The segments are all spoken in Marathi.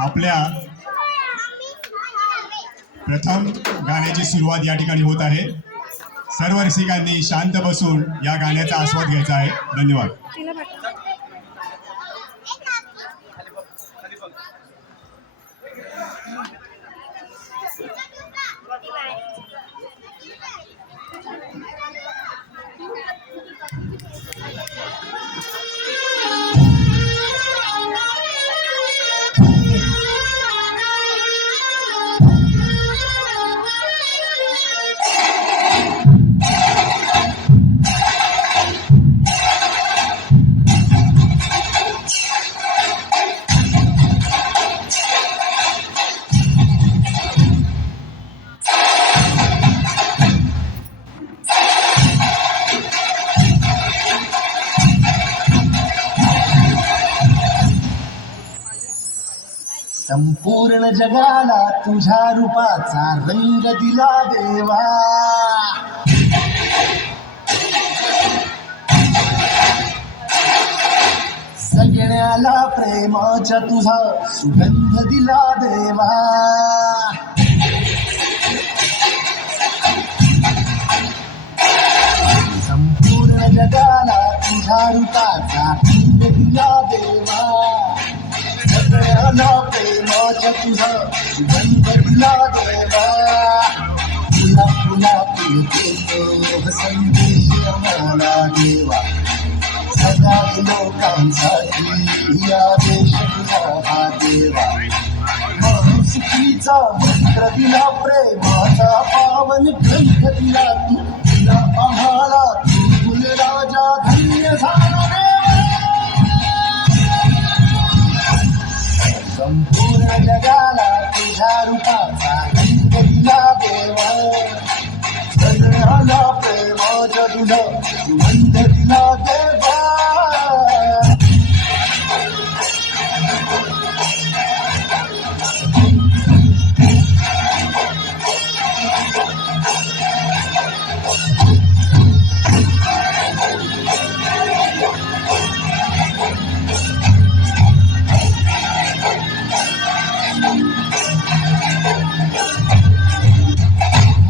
आपल्या प्रथम गाण्याची सुरुवात या ठिकाणी होत आहे। सर्व रसिकांनी शांत बसून या गाण्याचा आस्वाद घ्यायचा आहे। धन्यवाद। संपूर्ण जगाला तुझ्या रूपाचा रंग दिला देवा। सगळ्याला प्रेमाच्या तुझा सुगंध दिला देवा। संपूर्ण जगाला तुझ्या रूपाचा रंग दिला देवा। सगळ्याला प्रेमाच्या तुझा सुगंध दिला देवा। तुला तुला प्रिय संदेश आम्हाला देवा। सगळ्या लोकांसाठी आदेश तुझा हा देवा। माणुसकीचा मंत्र दिला प्रेमाचा पावन ग्रंथ दिला तू। तुला आम्हाला तू राजा धन्य झाला देवा। संपूर्ण जगाला तुझ्या रूपाचा रंग दिला देवा। सगळ्याला प्रेमाच्या तुझा सुगंध दिला देवा।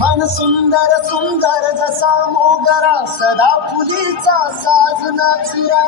मन सुंदर सुंदर जसा मोगरा सदा फुलीचा साज नाचला।